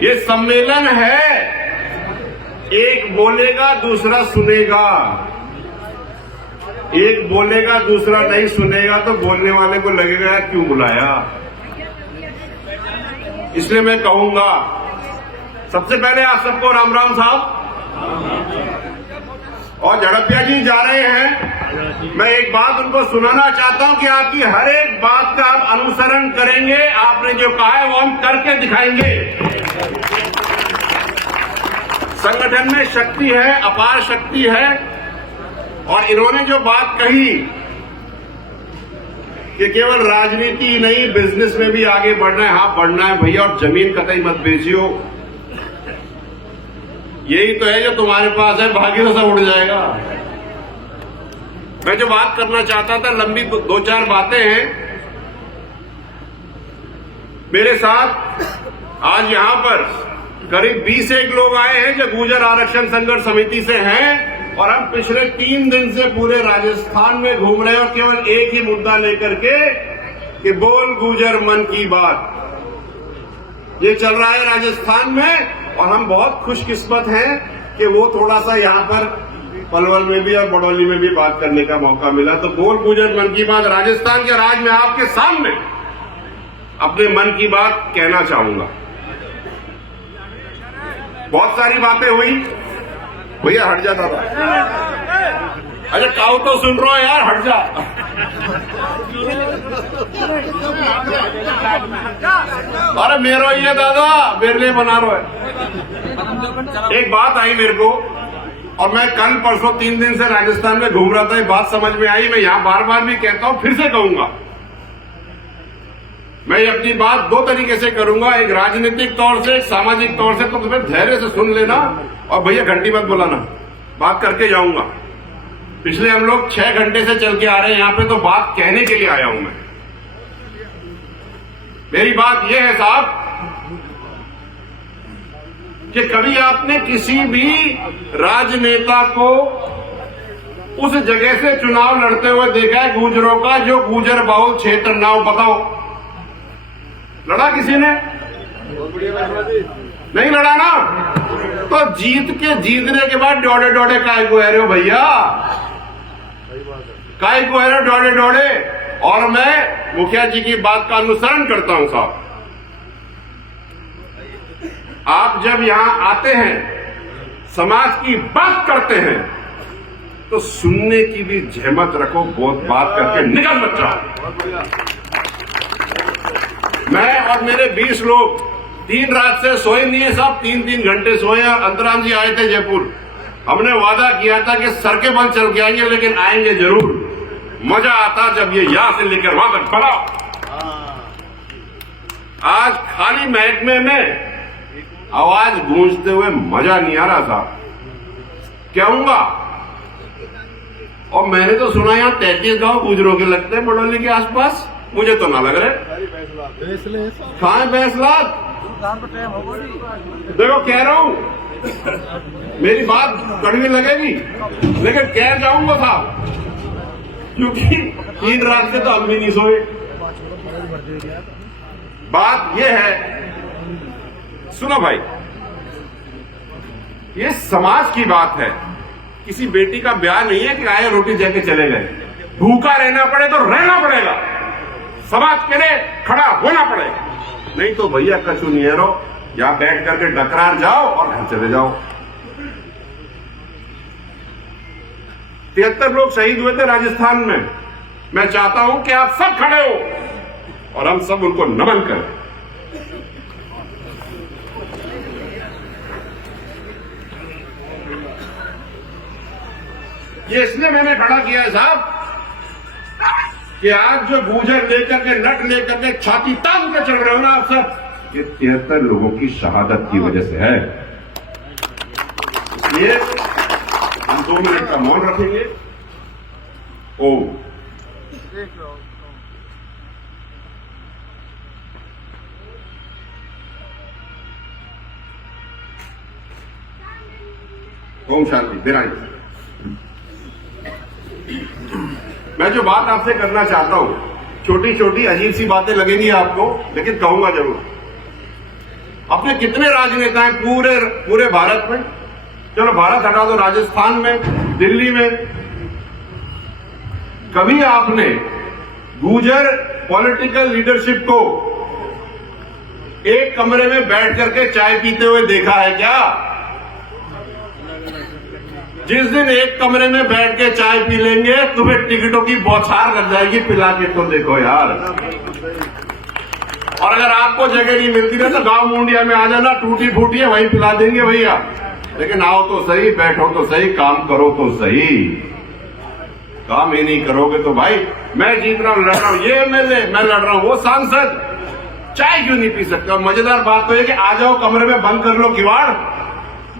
ये सम्मेलन है, एक बोलेगा दूसरा सुनेगा, एक बोलेगा दूसरा नहीं सुनेगा तो बोलने वाले को लगेगा यार क्यों बुलाया। इसलिए मैं कहूंगा, सबसे पहले आप सबको राम राम साहब। और झड़पिया जी जा रहे हैं, मैं एक बात उनको सुनाना चाहता हूं कि आपकी हर एक बात का आप अनुसरण करेंगे, आपने जो कहा है वो हम करके दिखाएंगे। संगठन में शक्ति है, अपार शक्ति है। और इन्होंने जो बात कही कि केवल राजनीति नहीं बिजनेस में भी आगे बढ़ना है, हाँ बढ़ना है भैया, और जमीन कतई मत बेचियो। यही तो है जो तुम्हारे पास है, बाकी तो सब उड़ जाएगा। मैं जो बात करना चाहता था, लंबी दो चार बातें हैं। मेरे साथ आज यहां पर करीब 20 एक लोग आए हैं जो गुर्जर आरक्षण संघर्ष समिति से हैं, और हम पिछले 3 दिन से पूरे राजस्थान में घूम रहे हैं और केवल एक ही मुद्दा लेकर के कि बोल गुर्जर मन की बात। ये चल रहा है राजस्थान में, और हम बहुत खुशकिस्मत हैं कि वो थोड़ा सा यहां पर पलवल में भी और बड़ौली में भी बात करने का मौका मिला। तो बोल गुर्जर मन की बात राजस्थान के राज में आपके सामने अपने मन की बात कहना चाहूंगा। बहुत सारी बातें हुई, भैया हट जाता था। अरे काऊ तो सुन रहा है यार, हट जा। अरे मेरो ये दादा मेरे लिए बना रहा है। एक बात आई मेरे को, और मैं कल परसों 3 दिन से राजस्थान में घूम रहा था, ये बात समझ में आई। मैं यहां बार बार भी कहता हूं, फिर से कहूंगा। मैं अपनी बात 2 तरीके से करूंगा, एक राजनीतिक तौर से, एक सामाजिक तौर से। तो तुम्हें धैर्य से सुन लेना, और भैया घंटी मत बुलाना, बात करके जाऊंगा। पिछले हम लोग 6 घंटे से चल के आ रहे हैं यहां पे, तो बात कहने के लिए आया हूं मैं। मेरी बात यह है साहब कि कभी आपने किसी भी राजनेता को उस जगह से चुनाव लड़ते हुए देखा है गुर्जरों का, जो गुर्जर बहुल क्षेत्र ना हो? बताओ, लड़ा किसी ने? नहीं लड़ा ना। तो जीतने के बाद डोड़े डोड़े काय को है रहे हो भैया, काय को है रहे हो डोड़े डोड़े। और मैं मुखिया जी की बात का अनुसरण करता हूं साहब। आप जब यहां आते हैं, समाज की बात करते हैं, तो सुनने की भी जहमत रखो, बहुत बात करके निकल मत जाओ। मैं और मेरे 20 लोग 3 रात से सोए नहीं है साहब, 3-3 घंटे सोए। और अंतराम जी आए थे जयपुर, हमने वादा किया था कि सर के बल चल के आएंगे, लेकिन आएंगे जरूर। मजा आता जब ये यहां से लेकर वहां तक बढ़ा। आज खाली महकमे में आवाज गूंजते हुए मजा नहीं आ रहा साहब, कहूंगा। और मैंने तो सुना यहां 33 गांव गुर्जरों के लगते हैं बड़ौली के आसपास, मुझे तो ना लग रहे। कहां है बैसलात? देखो कह रहा हूं, मेरी बात कड़वी लगेगी, लेकिन कह जाऊंगा साहब, क्योंकि 3 रात से तो हम भी नहीं सोए। बात यह है, सुनो भाई, ये समाज की बात है। किसी बेटी का ब्याह नहीं है कि आए रोटी देके चले गए। भूखा रहना पड़े तो रहना पड़ेगा, समाज के लिए खड़ा होना पड़ेगा। नहीं तो भैया कछु नहीं है, रो यहां बैठ करके डकरार जाओ और घर चले जाओ। 73 लोग शहीद हुए थे राजस्थान में। मैं चाहता हूं कि आप सब खड़े हो और हम सब उनको नमन करें। ये इसलिए मैंने खड़ा किया है साहब कि आज जो गुर्जर लेकर के, नट लेकर के, छाती तान के चल रहे हो ना आप सब, ये 73 लोगों की शहादत की वजह से है। इसलिए हम 2 मिनट का मौन रखेंगे। ओम। ओम शांति। विराज। मैं जो बात आपसे करना चाहता हूं, छोटी छोटी अजीब सी बातें लगेंगी आपको, लेकिन कहूंगा जरूर। अपने कितने राजनेता हैं पूरे भारत में? चलो भारत हटा दो, राजस्थान में, दिल्ली में कभी आपने गुर्जर पॉलिटिकल लीडरशिप को एक कमरे में बैठ करके चाय पीते हुए देखा है क्या? जिस दिन एक कमरे में बैठ के चाय पी लेंगे तुम्हें टिकटों की बौछार लग जाएगी, पिला के तो देखो यार। और अगर आपको जगह नहीं मिलती ना तो गांव मुंडिया में आ जाना, टूटी फूटी है वहीं पिला देंगे भैया। लेकिन आओ तो सही, बैठो तो सही, काम करो तो सही। काम ही नहीं करोगे तो भाई मैं जीत रहा हूं, लड़ रहा हूं, ये एमएलए मैं लड़ रहा हूं, वो सांसद, चाय क्यों नहीं पी सकते? और मजेदार बात तो है कि आ जाओ कमरे में, बंद कर लो किवाड़,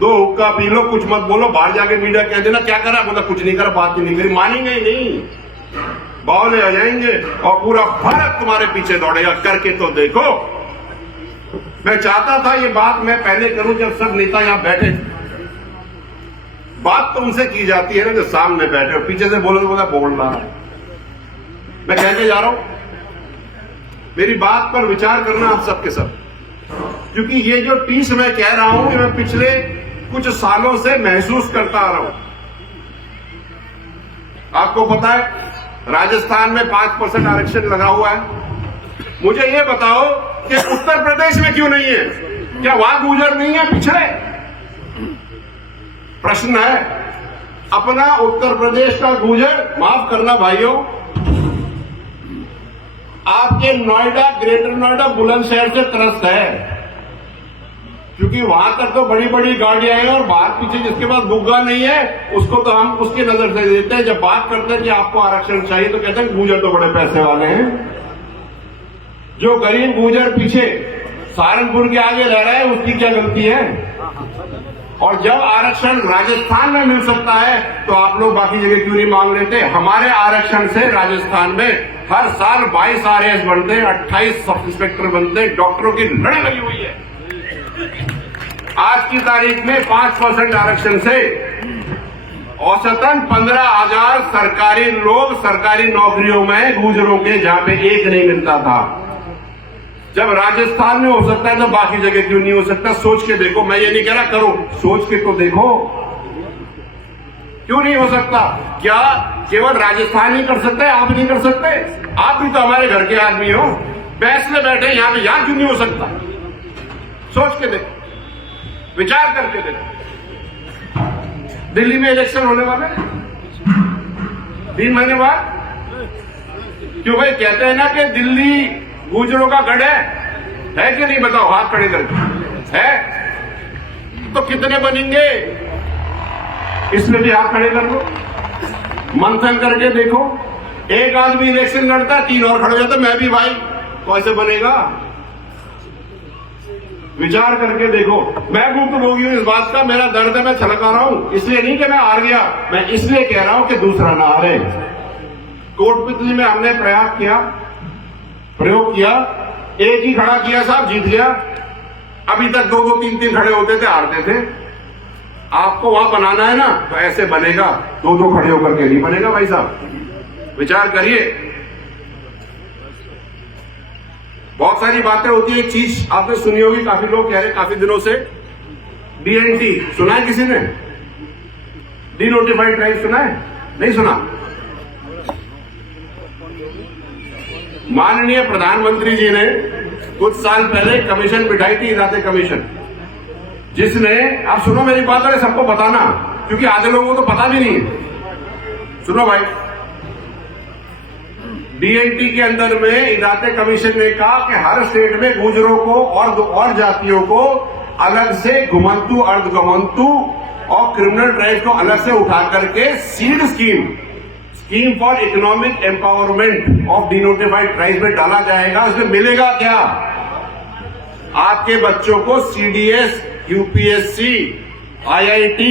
2 हुक्का पी लो, कुछ मत बोलो, बाहर जाके मीडिया कह देना क्या करा, बोला कुछ नहीं करा, बात ही नहीं करी, मानेंगे ही नहीं, बावले आ जाएंगे और पूरा भारत तुम्हारे पीछे दौड़ेगा। करके तो देखो। मैं चाहता था ये बात मैं पहले करूं जब सब नेता यहां बैठे। बात तो उनसे की जाती है ना जो सामने बैठे हो, पीछे से बोलो तो बोला बोल रहा है। मैं कहते जा रहा हूं, मेरी बात पर विचार करना आप सबके सब, क्योंकि ये जो टीस मैं कह रहा हूं, मैं पिछले कुछ सालों से महसूस करता आ रहा हूं। आपको पता है राजस्थान में 5% आरक्षण लगा हुआ है। मुझे ये बताओ कि उत्तर प्रदेश में क्यों नहीं है? क्या वहां गुर्जर नहीं है पिछड़े? प्रश्न है। अपना उत्तर प्रदेश का गुर्जर, माफ करना भाइयों, आपके नोएडा, ग्रेटर नोएडा, बुलंदशहर से त्रस्त है, क्योंकि वहां तक तो बड़ी बड़ी गाड़ियां हैं और बाहर पीछे जिसके पास बुग्गा नहीं है उसको तो हम उसकी नजर से देते हैं। जब बात करते हैं कि आपको आरक्षण चाहिए तो कहते हैं गुर्जर तो बड़े पैसे वाले हैं। जो गरीब गुर्जर पीछे सहारनपुर के आगे रह रहा है उसकी क्या गलती है? और जब आरक्षण राजस्थान में मिल सकता है तो आप लोग बाकी जगह क्यों नहीं मांग लेते? हमारे आरक्षण से राजस्थान में हर साल 22 RAS बनते हैं, 28 सब इंस्पेक्टर बनते हैं, डॉक्टरों की लड़ाई लगी हुई है। आज की तारीख में 5% आरक्षण से औसतन 15,000 सरकारी लोग सरकारी नौकरियों में गुर्जरों के, जहां पे एक नहीं मिलता था। जब राजस्थान में हो सकता है तो बाकी जगह क्यों नहीं हो सकता? सोच के देखो। मैं ये नहीं कह रहा करो, सोच के तो देखो, क्यों नहीं हो सकता? क्या केवल राजस्थान ही कर सकता है, आप नहीं कर सकते? आप भी तो हमारे घर के आदमी हो, फैसले बैठे यहां पे, यहां क्यों नहीं हो सकता? सोच के देखो, विचार करके देखो। दिल्ली में इलेक्शन होने वाले 3 महीने बाद। क्यों भाई? कहते हैं ना कि दिल्ली गुर्जरों का गढ़ है कि नहीं? बताओ हाथ खड़े करके। है तो कितने बनेंगे? इसमें भी हाथ खड़े कर लो, मंथन करके देखो। एक आदमी इलेक्शन लड़ता, 3 और खड़े हो जाते, मैं भी भाई, तो ऐसे बनेगा? विचार करके देखो। मैं भुक्तभोगी हूं इस बात का, मेरा दर्द है, मैं छलका रहा हूं। इसलिए नहीं कि मैं हार गया, मैं इसलिए कह रहा हूं कि दूसरा ना हारे। कोटपितली में हमने प्रयोग किया, एक ही खड़ा किया साहब, जीत गया। अभी तक 2-2, 3-3 खड़े होते थे, हारते थे। आपको वहां बनाना है ना तो ऐसे बनेगा, 2-2 खड़े होकर के नहीं बनेगा भाई साहब। विचार करिए। बहुत सारी बातें होती है। एक चीज आपने सुनी होगी, काफी लोग कह रहे काफी दिनों से, DNT सुना है किसी ने? डिनोटिफाइड ट्राइब सुना है? नहीं सुना? माननीय प्रधानमंत्री जी ने कुछ साल पहले कमीशन बिठाई थी, इरादे कमीशन, जिसने, आप सुनो मेरी बात, अरे सबको बताना, क्योंकि आधे लोगों को तो पता भी नहीं है। सुनो भाई, DNT के अंदर में इरादे कमीशन ने कहा कि हर स्टेट में गुर्जरों को और जातियों को अलग से घुमंतु, अर्धघुमंतु और क्रिमिनल ट्राइब्स को अलग से उठा करके seed scheme for economic empowerment of denotified tribes में डाला जाएगा। उसमें मिलेगा क्या? आपके बच्चों को CDS, UPSC, IIT,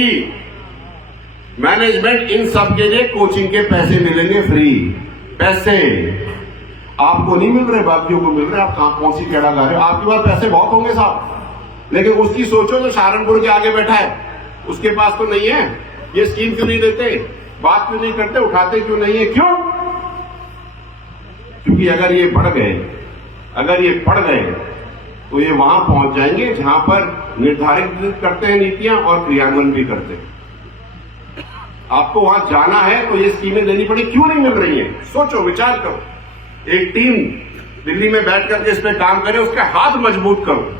मैनेजमेंट, इन सब के लिए कोचिंग के पैसे मिलेंगे फ्री। पैसे आपको नहीं मिल रहे, बाकियों को मिल रहे। आप कौन सी केड़ा गा रहे हो? आपके पास पैसे बहुत होंगे साहब, लेकिन उसकी सोचो जो सहारनपुर के आगे बैठा है, उसके पास तो नहीं है। ये स्कीम क्यों नहीं देते? बात क्यों नहीं करते? उठाते क्यों नहीं है? क्यों? क्योंकि अगर ये बढ़ गए तो ये वहां पहुंच जाएंगे जहां पर निर्धारित करते हैं नीतियां और क्रियान्वयन भी करते हैं। आपको वहां जाना है तो ये स्कीमें देनी पड़ी, क्यों नहीं मिल रही है? सोचो, विचार करो। एक टीम दिल्ली में बैठ करके इस पे काम करे, उसके हाथ मजबूत करो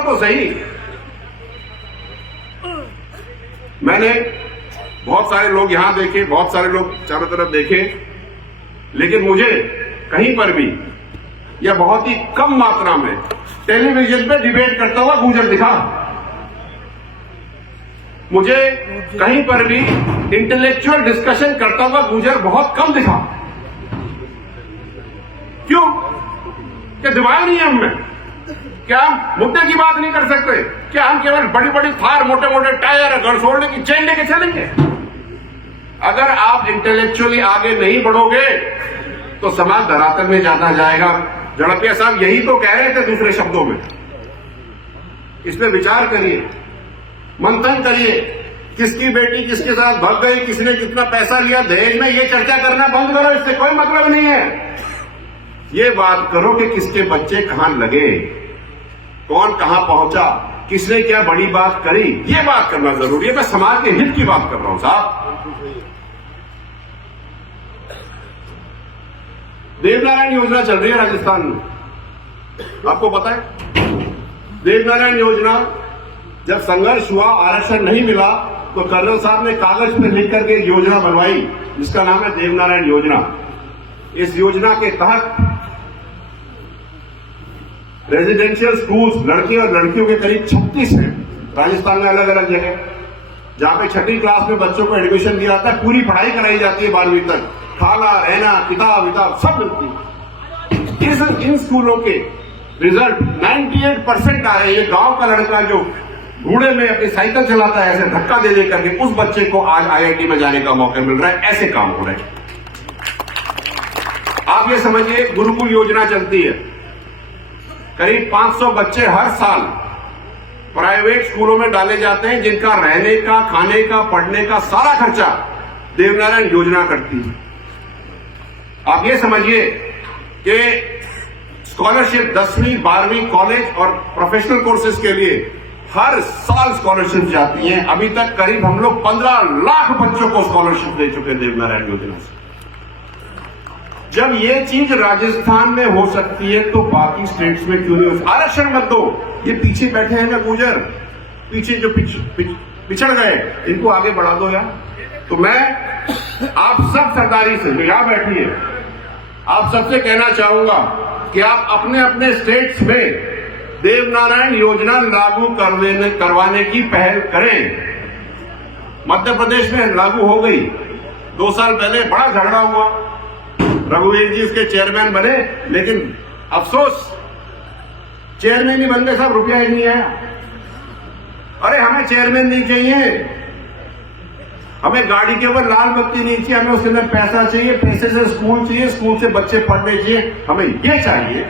तो सही। मैंने बहुत सारे लोग यहां देखे, बहुत सारे लोग चारों तरफ देखे, लेकिन मुझे कहीं पर भी या बहुत ही कम मात्रा में टेलीविजन पे डिबेट करता हुआ गुजर दिखा। मुझे कहीं पर भी इंटेलेक्चुअल डिस्कशन करता हुआ गुजर बहुत कम दिखा। क्यों? क्या दिमाग नहीं है हम में? क्या हम मुद्दे की बात नहीं कर सकते? क्या हम केवल बड़ी बड़ी थार, मोटे मोटे टायर, गड़सोड़ने की चेन लेके चलेंगे? अगर आप इंटेलेक्चुअली आगे नहीं बढ़ोगे तो समाज धरातल में जाता जाएगा। जड़पिया साहब यही तो कह रहे थे दूसरे शब्दों में। इस पे विचार करिए, मंथन करिए। किसकी बेटी किसके साथ भाग गई, किसने कितना पैसा लिया दहेज में, ये चर्चा करना बंद करो, इससे कोई मतलब नहीं है। ये बात करो कि किसके बच्चे कहां लगे, कौन कहां पहुंचा, किसने क्या बड़ी बात करी, ये बात करना जरूरी है। मैं समाज के हित की बात कर रहा हूं साहब। देवनारायण योजना चल रही है राजस्थान में, आपको पता है? देवनारायण योजना जब संघर्ष हुआ, आरक्षण नहीं मिला, तो कर्नल साहब ने कागज पर लिख करके एक योजना बनवाई जिसका नाम है देवनारायण योजना। इस योजना के तहत रेजिडेंशियल स्कूल्स, लड़के और लड़कियों के करीब 36 हैं राजस्थान में, अलग अलग जगह, जहां पे 6ठी क्लास में बच्चों को एडमिशन दिया जाता है, पूरी पढ़ाई कराई जाती है 12वीं तक, खाना रहना, किताब विताब सब मिलती है। इन स्कूलों के रिजल्ट 98% आ रहे हैं। ये गांव का लड़का जो घोड़े में अपनी साइकिल चलाता है, ऐसे धक्का दे दे करके उस बच्चे को आज IIT में जाने का मौका मिल रहा है। ऐसे काम हो रहे हैं। आप ये समझिए, गुरुकुल योजना चलती है, करीब 500 बच्चे हर साल प्राइवेट स्कूलों में डाले जाते हैं, जिनका रहने का, खाने का, पढ़ने का सारा खर्चा देवनारायण योजना करती है। आप ये समझिए कि स्कॉलरशिप 10वीं, 12वीं, कॉलेज और प्रोफेशनल कोर्सेज के लिए हर साल स्कॉलरशिप जाती हैं। अभी तक करीब हम लोग 15 लाख बच्चों को स्कॉलरशिप दे चुके हैं देवनारायण योजना से। जब ये चीज राजस्थान में हो सकती है तो बाकी स्टेट्स में क्यों नहीं हो सकती? आरक्षण मत दो, ये पीछे बैठे हैं ना गुजर, पीछे जो पिछड़ गए, इनको आगे बढ़ा दो यार। तो मैं आप सब सरदारी से जो यहां बैठी है, आप सबसे कहना चाहूंगा कि आप अपने अपने स्टेट्स में देवनारायण योजना लागू करवाने की पहल करें। मध्य प्रदेश में लागू हो गई, 2 साल पहले बड़ा झगड़ा हुआ, रघुवीर जी उसके चेयरमैन बने, लेकिन अफसोस चेयरमैन ही बन गए साहब, रुपया ही नहीं आया। अरे हमें चेयरमैन नहीं चाहिए, हमें गाड़ी के ऊपर लाल बत्ती नहीं चाहिए, हमें उसके अंदर पैसा चाहिए, पैसे से स्कूल चाहिए, स्कूल से बच्चे पढ़ने चाहिए, हमें ये चाहिए।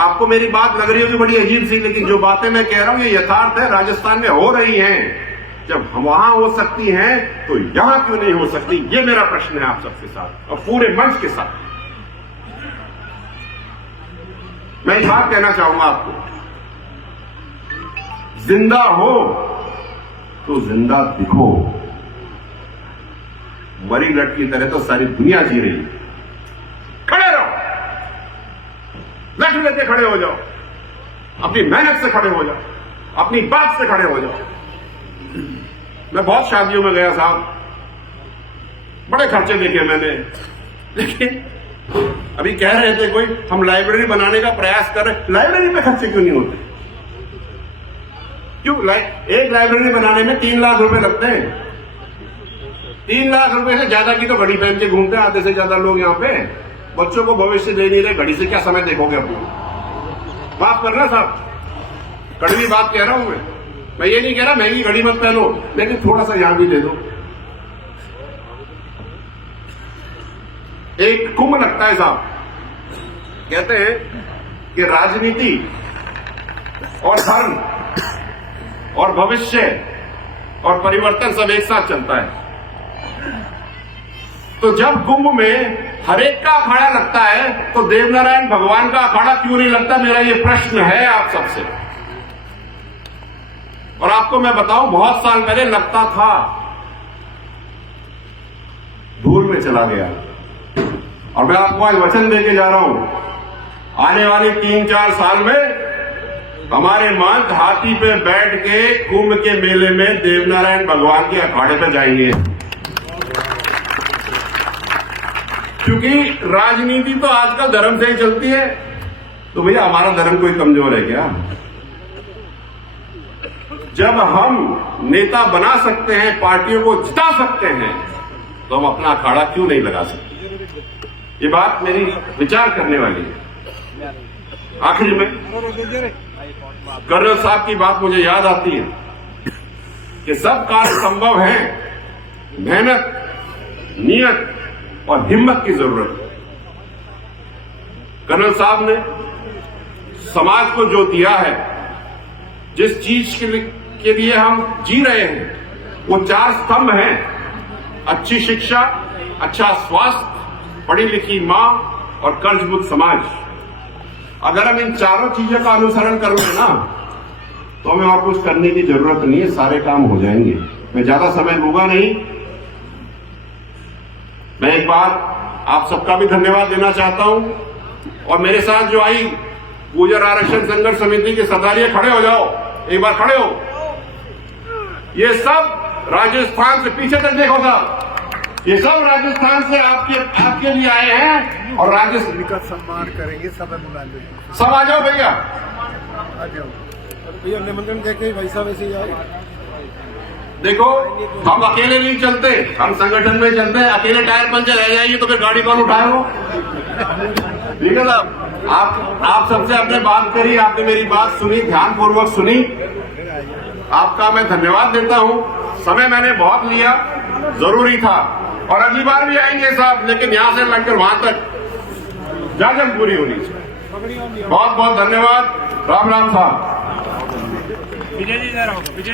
आपको मेरी बात लग रही होगी बड़ी अजीब सी, लेकिन जो बातें मैं कह रहा हूं ये यथार्थ है, राजस्थान में हो रही हैं। जब हम वहां हो सकती हैं तो यहां क्यों नहीं हो सकती? ये मेरा प्रश्न है आप सबके साथ और पूरे मंच के साथ। मैं एक बात कहना चाहूंगा आपको, जिंदा हो तो जिंदा दिखो। मरी लट की तरह तो सारी दुनिया जी रही है। खड़े रहो, लट लेके खड़े हो जाओ, अपनी मेहनत से खड़े हो जाओ, अपनी बात से खड़े हो जाओ। मैं बहुत शादियों में गया साहब, बड़े खर्चे देखे मैंने, लेकिन अभी कह रहे थे कोई हम लाइब्रेरी बनाने का प्रयास कर रहे, लाइब्रेरी पे खर्चे क्यों नहीं होते? क्यों? एक लाइब्रेरी बनाने में 3 लाख रुपए लगते हैं। 3 लाख रुपए से ज्यादा की तो घड़ी पहन के घूमते हैं आधे से ज्यादा लोग यहाँ पे। बच्चों को भविष्य दे नहीं रहे, घड़ी से क्या समय देखोगे अपनी? माफ करना साहब, कड़वी बात कह रहा हूं मैं ये नहीं कह रहा महंगी घड़ी मत पहनो, लेकिन थोड़ा सा यहां भी दे दो। एक कुंभ लगता है साहब, कहते हैं कि राजनीति और धर्म और भविष्य और परिवर्तन सब एक साथ चलता है। तो जब कुंभ में हर एक का अखाड़ा लगता है, तो देवनारायण भगवान का अखाड़ा क्यों नहीं लगता? मेरा ये प्रश्न है आप सबसे। और आपको मैं बताऊं, बहुत साल पहले लगता था, धूल में चला गया। और मैं आपको आज वचन देके जा रहा हूं, आने वाले 3-4 साल में हमारे महंत हाथी पे बैठ के कुंभ के मेले में देवनारायण भगवान के अखाड़े पे जाएंगे। क्योंकि राजनीति तो आजकल धर्म से ही चलती है, तो भैया हमारा धर्म कोई कमजोर है क्या? जब हम नेता बना सकते हैं, पार्टियों को जिता सकते हैं, तो हम अपना अखाड़ा क्यों नहीं लगा सकते? ये बात मेरी विचार करने वाली है। आखिर में कर्नल साहब की बात मुझे याद आती है कि सब कार्य संभव है, मेहनत, नियत और हिम्मत की जरूरत है। कर्नल साहब ने समाज को जो दिया है, जिस चीज के लिए हम जी रहे हैं, वो 4 स्तंभ हैं: अच्छी शिक्षा, अच्छा स्वास्थ्य, पढ़ी लिखी मां और कर्ज मुक्त समाज। अगर हम इन चारों चीजों का अनुसरण कर लें ना, तो हमें और कुछ करने की जरूरत नहीं है, सारे काम हो जाएंगे। मैं ज्यादा समय लूंगा नहीं। मैं एक बार आप सबका भी धन्यवाद देना चाहता हूं, और मेरे साथ जो आई गुर्जर आरक्षण संघर्ष समिति के सरदारिये, खड़े हो जाओ, एक बार खड़े हो। ये सब राजस्थान से, पीछे तक देखो साहब, ये सब राजस्थान से आपके लिए आए हैं। और राजस्थान का सम्मान करेंगे, सब बुला लेंगे, सब आ जाओ भैया, आ जाओ भैया। निमंत्रण देके वैसा वैसे ही आए। देखो, हम अकेले नहीं चलते, हम संगठन में चलते हैं। अकेले टायर पंचर रह जाएगी तो फिर गाड़ी कौन उठाएगा? ठीक है साहब, आप सबसे आपने बात करी, आपने मेरी बात सुनी, ध्यानपूर्वक सुनी। आपका मैं धन्यवाद देता हूं। समय मैंने बहुत लिया, जरूरी था, और अगली बार भी आएंगे साहब, लेकिन यहां से लगकर वहां तक जाजम पूरी होनी चाहिए। बहुत बहुत धन्यवाद। राम राम साहब। विजय जी,